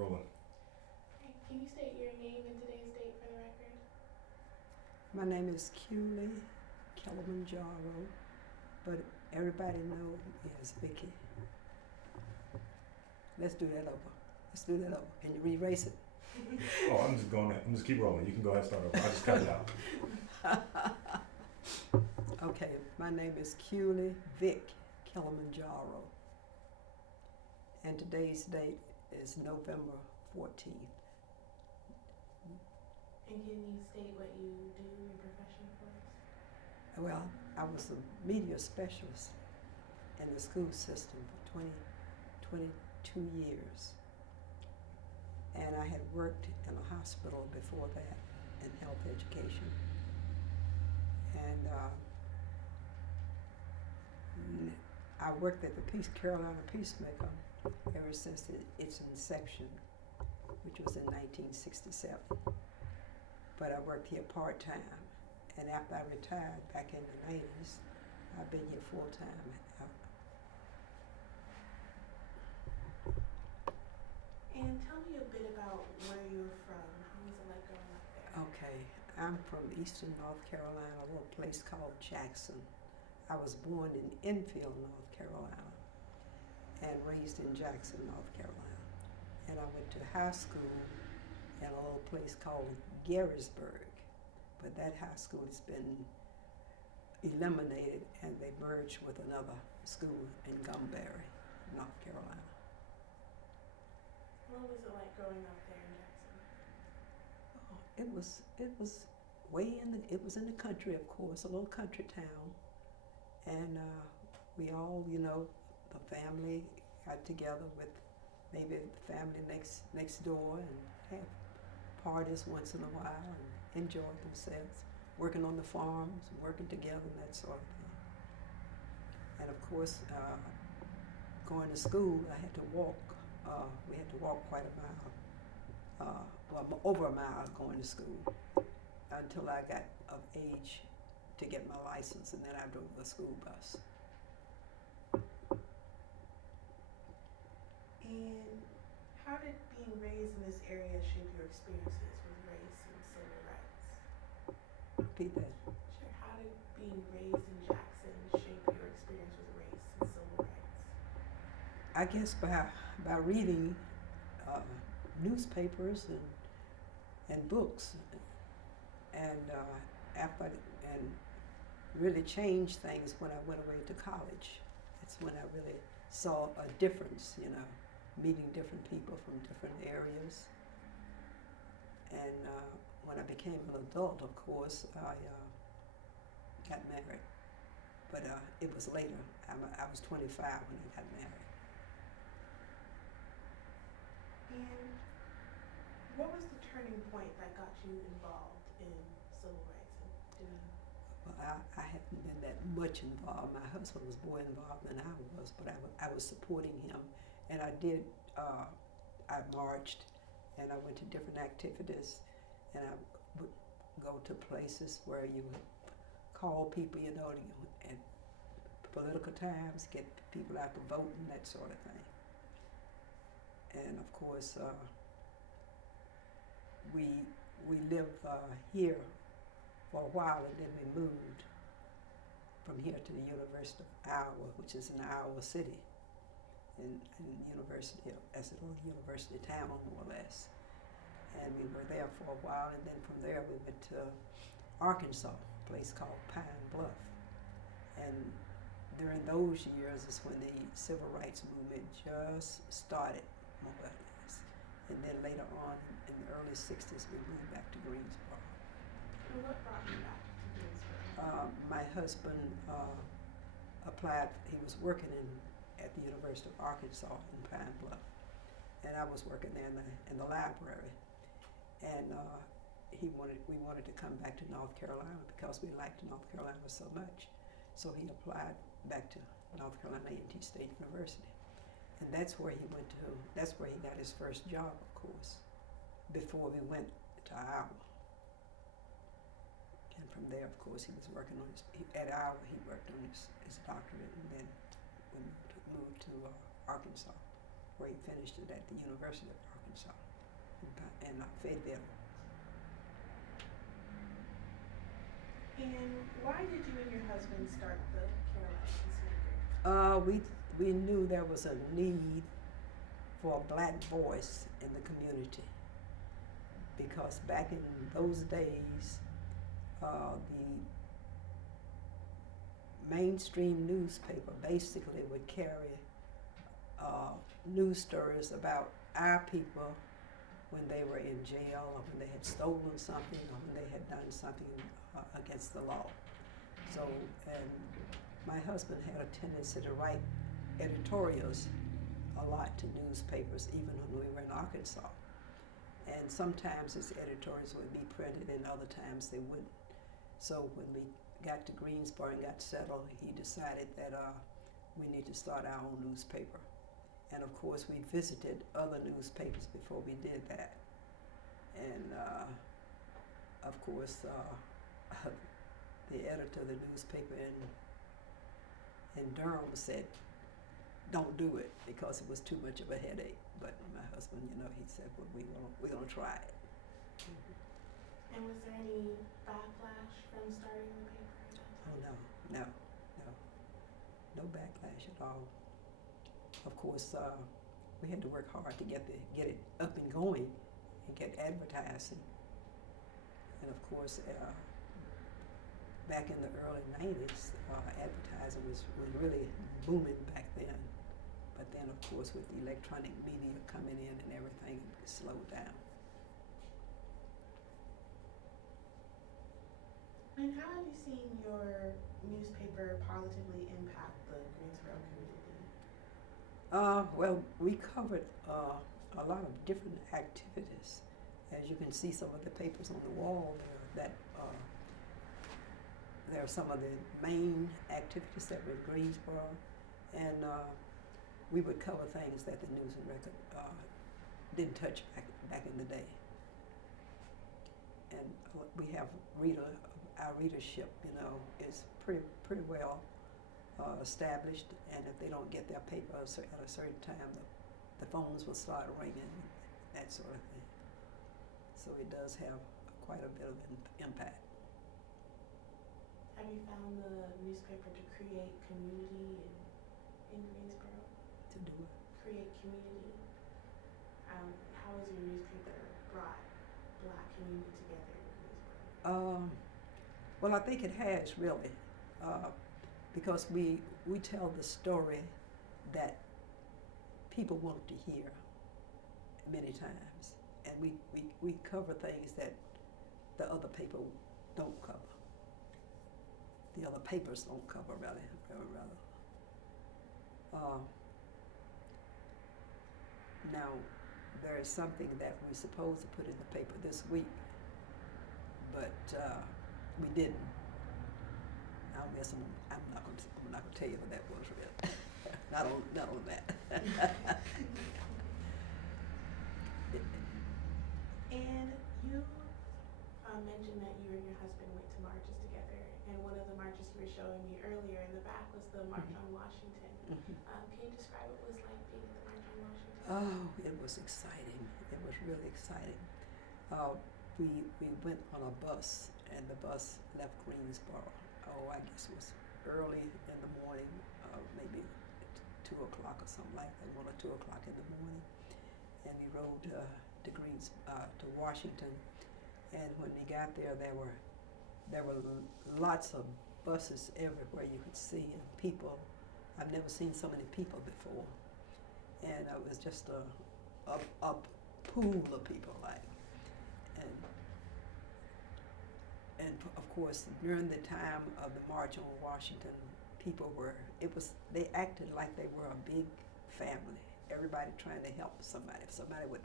Rolling. Can you state your name and today's date for the record? My name is Vickie Kilimanjaro, but everybody knows me as Vickie. Let's do that over. Can you erase it? Oh, I'm just keep rolling. You can go ahead and start over. I just cut it out. Okay, my name is Vickie Kilimanjaro, and today's date is November 14th. And can you state what you do, your profession for us? Well, I was a media specialist in the school system for 22 years. And I had worked in a hospital before that in health education. And I worked at the Carolina Peacemaker ever since its inception, which was in 1967. But I worked here part-time. And after I retired back in the 80s, I've been here full-time. And tell me a bit about where you're from. How was it like growing up there? Okay, I'm from eastern North Carolina, a little place called Jackson. I was born in Enfield, North Carolina, and raised in Jackson, North Carolina. And I went to high school in a little place called Garrisburg, but that high school has been eliminated and they merged with another school in Gumberry, North Carolina. What was it like growing up there in Jackson? It was it was in the country, of course, a little country town. And we all, the family got together with maybe the family next door and had parties once in a while and enjoyed themselves, working on the farms, working together and that sort of thing. And of course, going to school, I had to walk. We had to walk quite a mile, over a mile going to school until I got of age to get my license, and then I drove the school bus. And how did being raised in this area shape your experiences with race and civil rights? Repeat that. Sure. How did being raised in Jackson shape your experience with race and civil rights? I guess by reading newspapers and books, and and really changed things when I went away to college. That's when I really saw a difference, meeting different people from different areas. And when I became an adult, of course, I got married. But it was later. I was 25 when I got married. And what was the turning point that got you involved in civil rights and doing? Well, I haven't been that much involved. My husband was more involved than I was, but I was supporting him. And I did, I marched, and I went to different activities, and I would go to places where you would call people, at political times, get people out to vote and that sort of thing. And of course, we lived here for a while, and then we moved from here to the University of Iowa, which is in Iowa City, in university, as a little university town, more or less. And we were there for a while, and then from there we went to Arkansas, a place called Pine Bluff. And during those years is when the civil rights movement just started, more or less. And then later on, in the early 60s, we moved back to Greensboro. And what brought you back to Greensboro? My husband applied, he was working at the University of Arkansas in Pine Bluff. And I was working there in the library. And we wanted to come back to North Carolina because we liked North Carolina so much. So he applied back to North Carolina A&T State University. And that's where he got his first job, of course, before we went to Iowa. And from there, of course, he was working on at Iowa, he worked on his doctorate, and then moved to Arkansas, where he finished it at the University of Arkansas. Arkansas, in Fayetteville. And why did you and your husband start the Carolina Peacemaker? We knew there was a need for a black voice in the community, because back in those days, the mainstream newspaper basically would carry news stories about our people when they were in jail, or when they had stolen something, or when they had done something against the law. So, and my husband had a tendency to write editorials a lot to newspapers, even when we were in Arkansas. And sometimes his editorials would be printed, and other times they wouldn't. So when we got to Greensboro and got settled, he decided that we need to start our own newspaper. And of course, we visited other newspapers before we did that. And of course, the editor of the newspaper in Durham said, "Don't do it," because it was too much of a headache. But my husband, he said, "Well, we're gonna try it." And was there any backlash from starting the paper at that time? Oh, no backlash at all. Of course, we had to work hard to get it up and going and get advertising. And of course, back in the early 90s, advertising was really booming back then. But then, of course, with the electronic media coming in and everything, it slowed down. And how have you seen your newspaper positively impact the Greensboro community? Well, we covered a lot of different activities. As you can see, some of the papers on the wall there, there are some of the main activities that were in Greensboro, and we would cover things that the News and Record didn't touch back in the day. And we have our readership, is pretty well established, and if they don't get their paper at a certain time, the phones will start ringing, that sort of thing. So it does have quite a bit of impact. Have you found the newspaper to create community in Greensboro? To do it. Create community? How has your newspaper brought Black community together in Greensboro? Well, I think it has, really, because we tell the story that people want to hear many times, and we cover things that the other paper don't cover. The other papers don't cover, rather. Now, there is something that we're supposed to put in the paper this week, but we didn't. I guess I'm not going to tell you what that was, really. not on that. And you mentioned that you and your husband went to marches together, and one of the marches you were showing me earlier in the back was the March on Washington. Can you describe what it was like being at the March on Washington? Oh, it was exciting. It was really exciting. We went on a bus, and the bus left Greensboro. I guess it was early in the morning, maybe 2 o'clock or something like that, 1 or 2 o'clock in the morning. And we rode to Washington. And when we got there, there were lots of buses everywhere you could see, and people. I've never seen so many people before. And it was just a pool of people, like. And of course, during the time of the March on Washington, they acted like they were a big family. Everybody trying to help somebody. If somebody would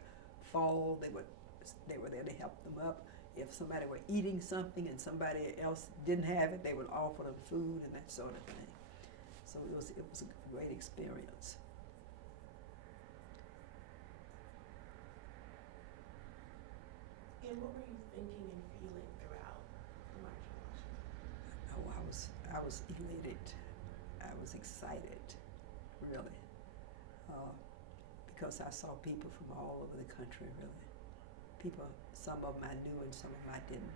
fall, they were there to help them up. If somebody were eating something and somebody else didn't have it, they would offer them food and that sort of thing. So it was a great experience. And what were you thinking and feeling throughout the March on Washington? I was elated. I was excited, really, because I saw people from all over the country, really. People, some of them I knew and some of them I didn't,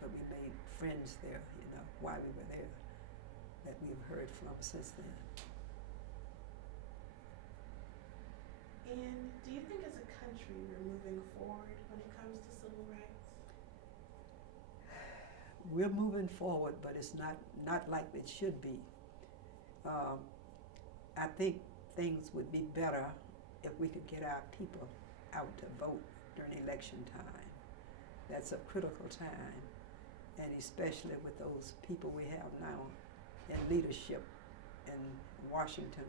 but we made friends there, you know, while we were there, that we've heard from since then. And do you think as a country we're moving forward when it comes to civil rights? We're moving forward, but it's not like it should be. I think things would be better if we could get our people out to vote during election time. That's a critical time, and especially with those people we have now in leadership in Washington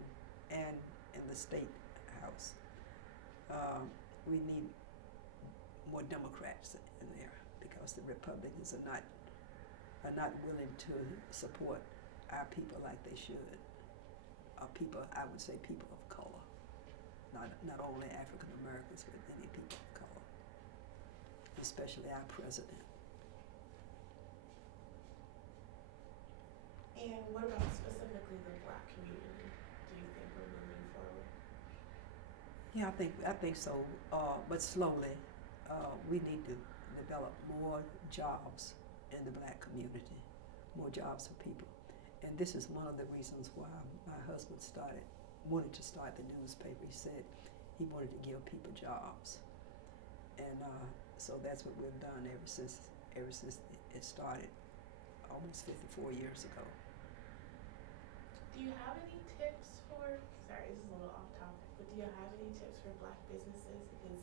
and in the state house. We need more Democrats in there because the Republicans are not willing to support our people like they should. People, I would say people of color, not only African Americans, but any people of color, especially our president. And what about specifically the Black community? Do you think we're moving forward? Yeah, I think so, but slowly. We need to develop more jobs in the Black community, more jobs for people. And this is one of the reasons why my husband wanted to start the newspaper. He said he wanted to give people jobs. And so that's what we've done ever since it started almost 54 years ago. Do you have any tips for, sorry, this is a little off topic, but do you have any tips for Black businesses? Because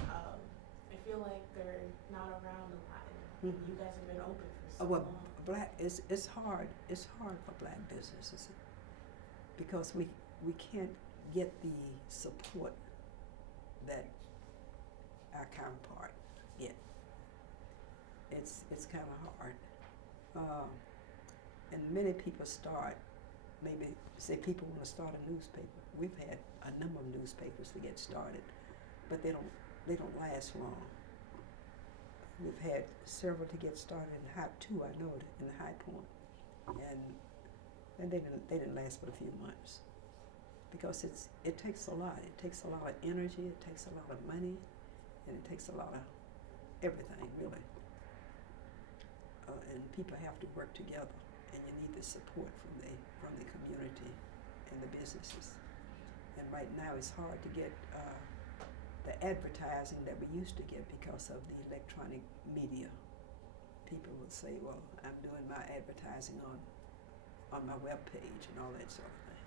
I feel like they're not around a lot. And you guys have been open for so long. It's hard for Black businesses because we can't get the support that our counterpart get. It's kind of hard, and many people start. Maybe say people want to start a newspaper. We've had a number of newspapers to get started, but they don't last long. We've had several to get started two I know in the High Point, and they didn't last but a few months because it takes a lot. It takes a lot of energy. It takes a lot of money, and it takes a lot of everything really. And people have to work together, and you need the support from the community and the businesses. And right now it's hard to get the advertising that we used to get because of the electronic media. People would say, well, I'm doing my advertising on my web page and all that sort of thing.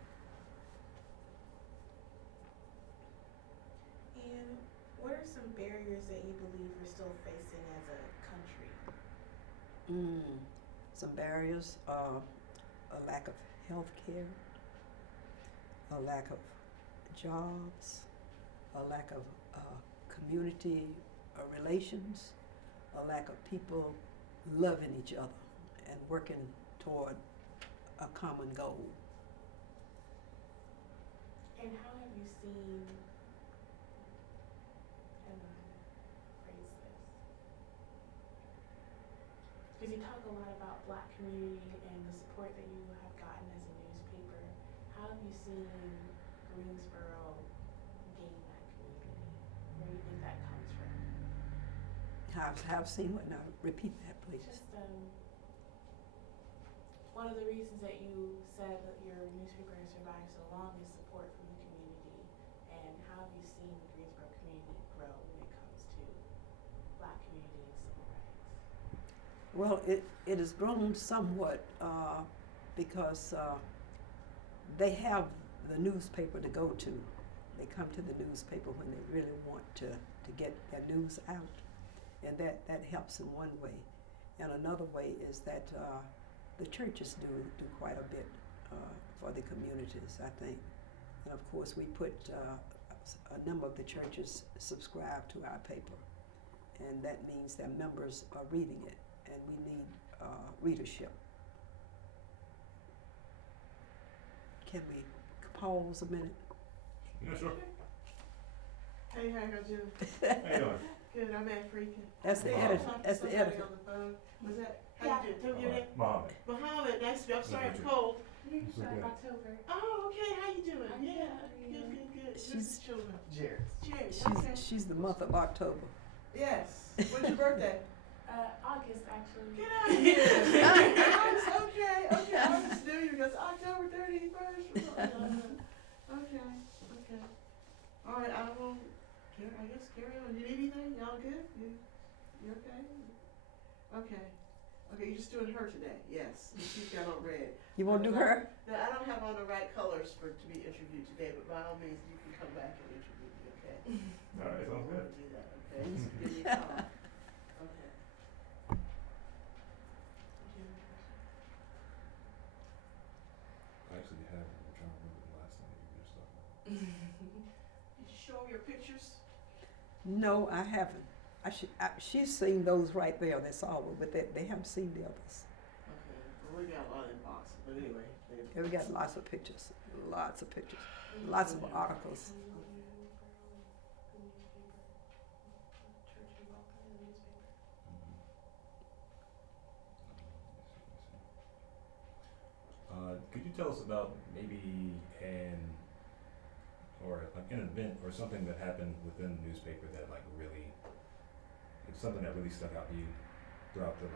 And what are some barriers that you believe we're still facing as a country? Some barriers are a lack of health care, a lack of jobs, a lack of community relations, a lack of people loving each other and working toward a common goal. And how have you seen, and phrase this, because you talk a lot about Black community and the support that you have gotten as a newspaper. How have you seen Greensboro gain that community? Where do you think that comes from? I've seen what now? Repeat that, please. Just one of the reasons that you said that your newspaper has survived so long is support from the community. And how have you seen the Greensboro community grow when it comes to Black community and civil rights? Well, it has grown somewhat because they have the newspaper to go to. They come to the newspaper when they really want to get their news out. And that helps in one way. And another way is that the churches do quite a bit for the communities, I think. And of course, we put a number of the churches subscribe to our paper. And that means their members are reading it, and we need readership. Can we pause a minute? Yeah, sure. Hey, how you doing? How you doing? Good, I'm at Freakin'. That's the editor. That's the editor. On the phone. Was that, how you doing? Tell me your name. Mohammed. Muhammad, nice to meet you. I'm sorry Nice I'm to meet cold. You So started good. October. Oh, okay. How you doing? I'm Yeah. good. Good. Who's She's- the children? Jared. Jared. She's Okay. she's the month of October. Yes. When's your birthday? August actually. Get out of here. August, okay. August New Year. That's October 31st. Okay. All right, I will. I guess carry on. You need anything? Y'all good? You okay? Okay. Okay, you're just doing her today. Yes. She's got on red. You want to do her? No, I don't have on the right colors to be interviewed today, but by all means, you can come back and interview me. Okay. All right, sounds good. Do that. Okay. Just give me a call. Okay. I actually have. I'm trying to remember the last time you were talking about. Did you show 'em your pictures? No, I haven't. She's seen those right there. That's all, but they haven't seen the others. Okay. Well, we got a lot in boxes, but anyway. Yeah, we got lots of pictures, lots of articles. Could you tell us about maybe an event or something that happened within the newspaper that like really, it's something that really stuck out to you throughout the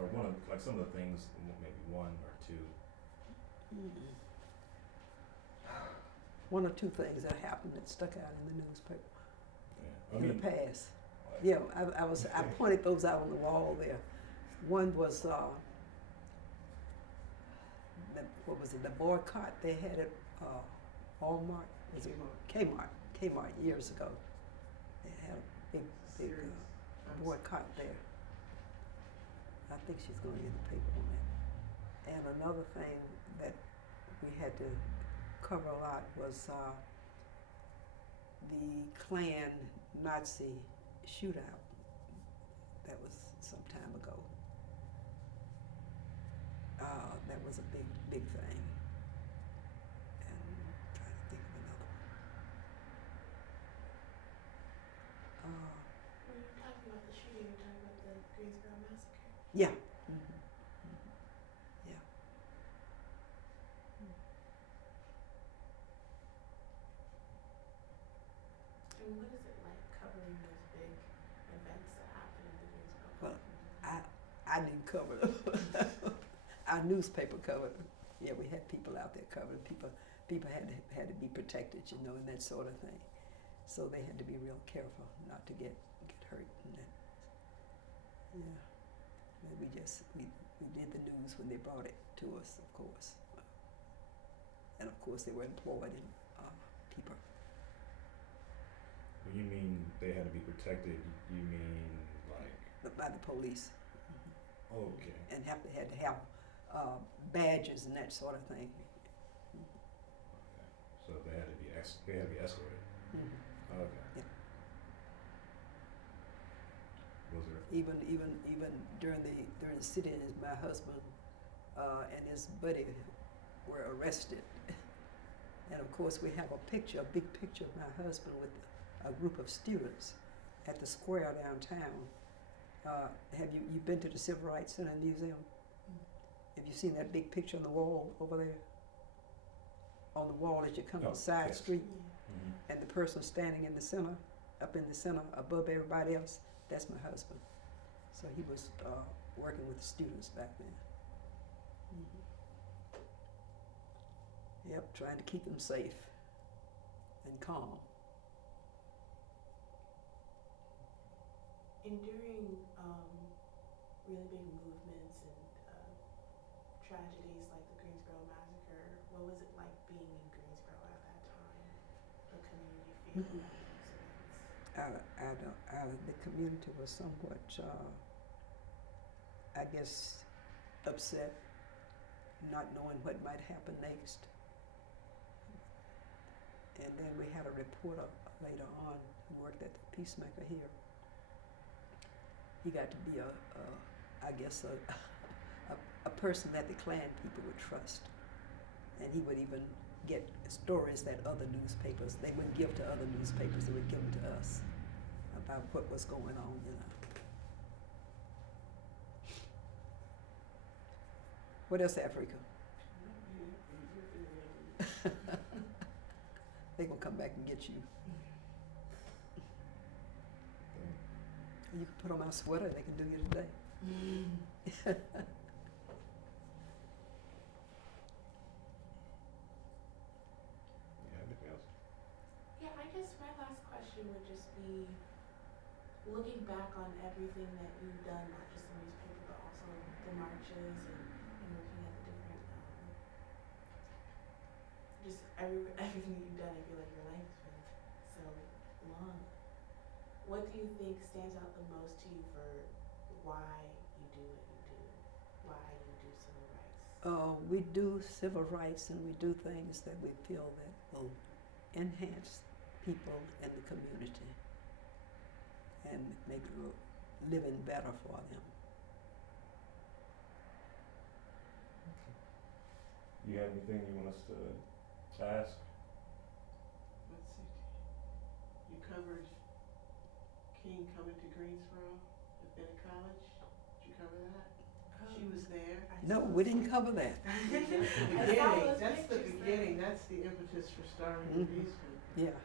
or one of like some of the things, maybe one or two. One or two things that happened that stuck out in the newspaper Yeah, I in mean, the past. Yeah, I pointed those out on the wall there. One was what was it? The boycott they had at Walmart. Was it Kmart years ago? They had a big Serious. boycott there. I think she's going to get the paper on that. And another thing that we had to cover a lot was the Klan Nazi shootout. That was some time ago. That was a big thing. And I'm trying to think of another one. When you're talking about the shooting, you're talking about the Greensboro massacre. Yeah. Yeah. And what is it like covering those big events that happen in the Greensboro Well, community? I didn't cover them. Our newspaper covered them. Yeah, we had people out there covering. People had to be protected, and that sort of thing. So they had to be real careful not to get hurt and that. Yeah. And we did the news when they brought it to us, of course. And of course they were employed in people. when you mean they had to be protected, you mean like? By the police. Okay. And had to have badges and that sort of thing. Okay. So they had to be escorted. Mm-hmm. Okay. Yeah. Was there? Even during the sit-ins, my husband and his buddy were arrested. And of course, we have a big picture of my husband with a group of students at the square downtown. Have you been to the Civil Rights Center Museum? Have you seen that big picture on the wall over there? On the wall as you come on the side yes. street, Mm-hmm. and the person standing in the center, up in the center above everybody else, that's my husband. So he was working with the students back then. Yep, trying to keep them safe and calm. Enduring really big movements and tragedies like the Greensboro massacre, what was it like being in Greensboro at that time? The community feel around those events? The community was somewhat, I guess, upset, not knowing what might happen next. And then we had a reporter later on who worked at the Peacemaker here. He got to be a person that the Klan people would trust. And he would even get stories that other newspapers, they wouldn't give to other newspapers, they would give them to us about what was going on, What else, Africa? You They gonna come back and get you. You can put on my sweater, they can do you today. Yeah, anything else? Yeah, I guess my last question would just be, looking back on everything that you've done, not just the newspaper, but also the marches and looking at the different, just everything you've done, I feel like your life has been so long. What do you think stands out the most to you for why you do what you do, why you do civil rights? We do civil rights and we do things that we feel that will enhance people in the community and make living better for them. You have anything you want us to ask? Let's see. You covered King coming to Greensboro at Bennett College. Did you cover that? She was there. No, we didn't cover that. That's the beginning. That's the impetus for starting the Mhm. newspaper. Yeah.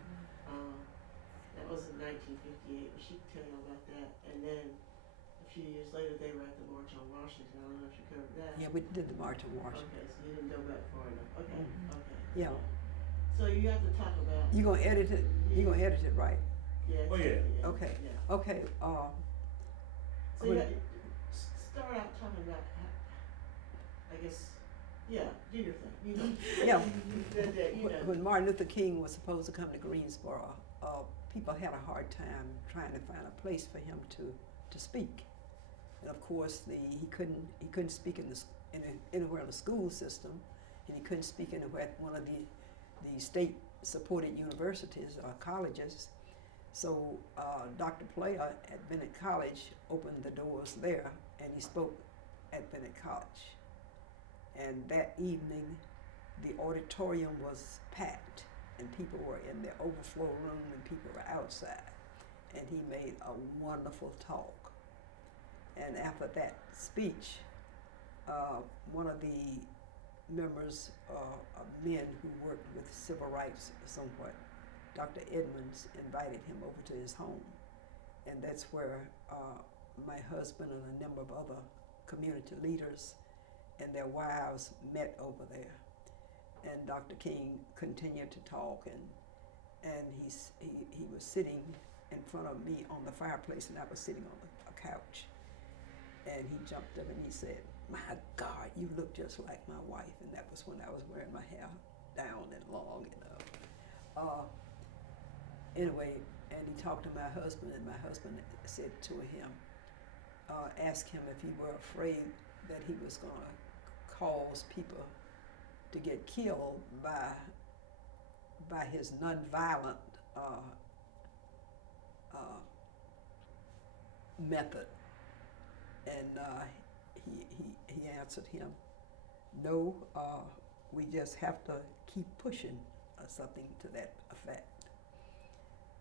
That was in 1958. She can tell you about that. And then a few years later, they were at the March on Washington. I don't know if you covered that. Yeah, we did the March on Washington. Okay, so you didn't go back far enough. Okay, Mhm. okay. Yeah. So you have to talk about. You gonna edit it? You gonna edit it right? Yeah. Oh, yeah. Okay. Yeah. Okay. So when- start out talking about, I guess, yeah, do your thing. You know. Yeah. You know. When Martin Luther King was supposed to come to Greensboro, people had a hard time trying to find a place for him to speak. And of course, he couldn't speak anywhere in the school system, and he couldn't speak anywhere at one of the state-supported universities or colleges. So Dr. Player at Bennett College opened the doors there, and he spoke at Bennett College. And that evening, the auditorium was packed, and people were in the overflow room, and people were outside. And he made a wonderful talk. And after that speech, one of the members of men who worked with civil rights somewhat, Dr. Edmonds, invited him over to his home. And that's where my husband and a number of other community leaders and their wives met over there. And Dr. King continued to talk, and he was sitting in front of me on the fireplace, and I was sitting on a couch. And he jumped up and he said, "My God, you look just like my wife." And that was when I was wearing my hair down and long, anyway, and he talked to my husband, and my husband said to him, asked him if he were afraid that he was going to cause people to get killed by his nonviolent method. And he answered him, "No, we just have to keep pushing," or something to that effect.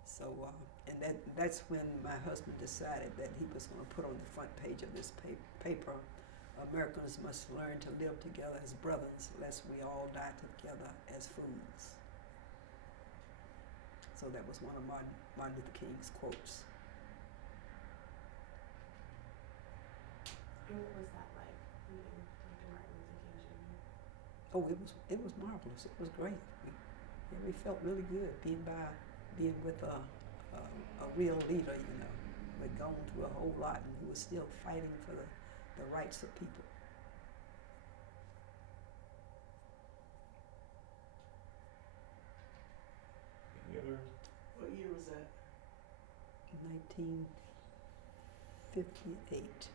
So, and that's when my husband decided that he was going to put on the front page of this paper, "Americans must learn to live together as brothers, lest we all die together as fools." So that was one of Martin Luther King's quotes. And what was that like, meeting Dr. Martin Luther King Jr.? Oh, it was marvelous. It was great. We felt really good being with a real leader, you know, who had gone through a whole lot and who was still fighting for the rights of people. Any other? What year was that? 1958.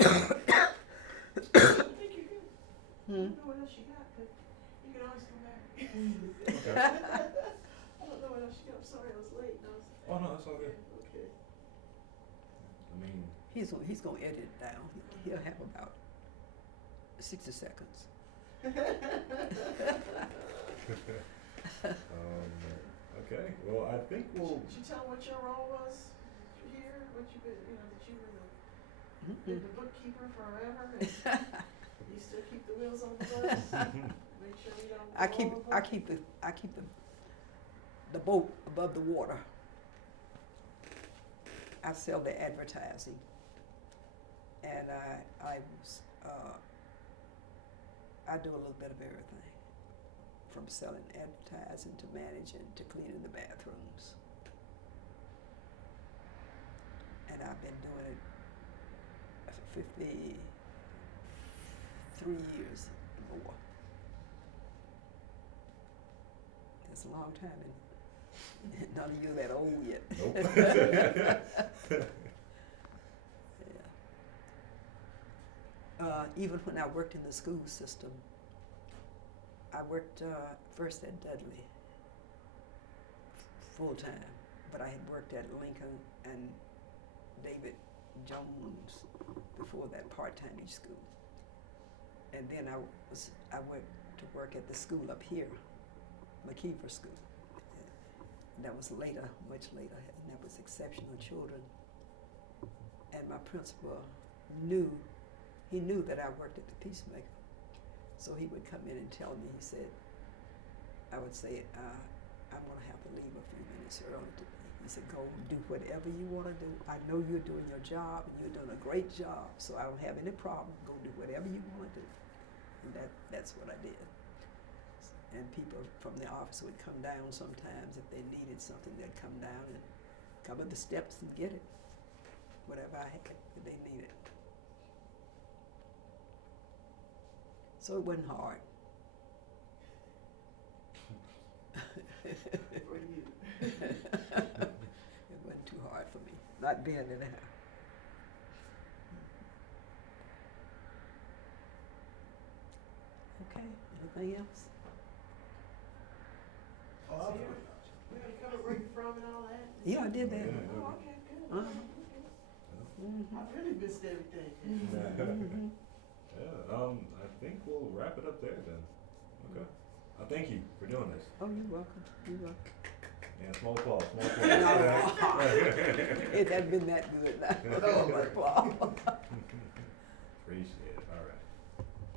I think you're good. I don't know what else you got, but you can always come back. Okay. I don't know what else you got. I'm sorry I was late. Oh, no, that's all good. Okay. I mean, He's gonna edit it down. He'll have about 60 seconds. okay. Well, I think we'll. Did you tell what your role was here? what you been, you know, that you were Mm-mm. been the bookkeeper forever, and you still keep the wheels on the bus? Make sure we don't I go keep overboard? I keep the boat above the water. I sell the advertising, and I do a little bit of everything, from selling advertising to managing to cleaning the bathrooms. And I've been doing it for 53 years and more. That's a long time, and none of you that old yet. Nope. Yeah. Even when I worked in the school system, I worked first at Dudley full time, but I had worked at Lincoln and David Jones before that part-time each school. And then I went to work at the school up here, McKeever School. And that was later, much later, and that was exceptional children. And my principal knew that I worked at the Peacemaker. So he would come in and tell me, he said, I would say, I'm gonna have to leave a few minutes early today. He said, go do whatever you wanna do. I know you're doing your job, and you're doing a great job, so I don't have any problem. Go do whatever you wanna do. And that's what I did. And people from the office would come down sometimes. If they needed something, they'd come down and come up the steps and get it. Whatever I had that they needed. So it wasn't hard. For you. It wasn't too hard for me. Not being in there. Okay, anything else? So we gotta cover where you're from and all that? Yeah, I did that. Yeah. Oh, okay, good. Uh-huh. Okay. Mm-hmm. I really missed everything. Mm-hmm. Yeah, I think we'll wrap it up there then. Okay. Thank you for doing this. Oh, you're welcome. You're welcome. Yeah, small applause, small No, applause. it hasn't been that good now. Oh, my Applause. Appreciate it, all right.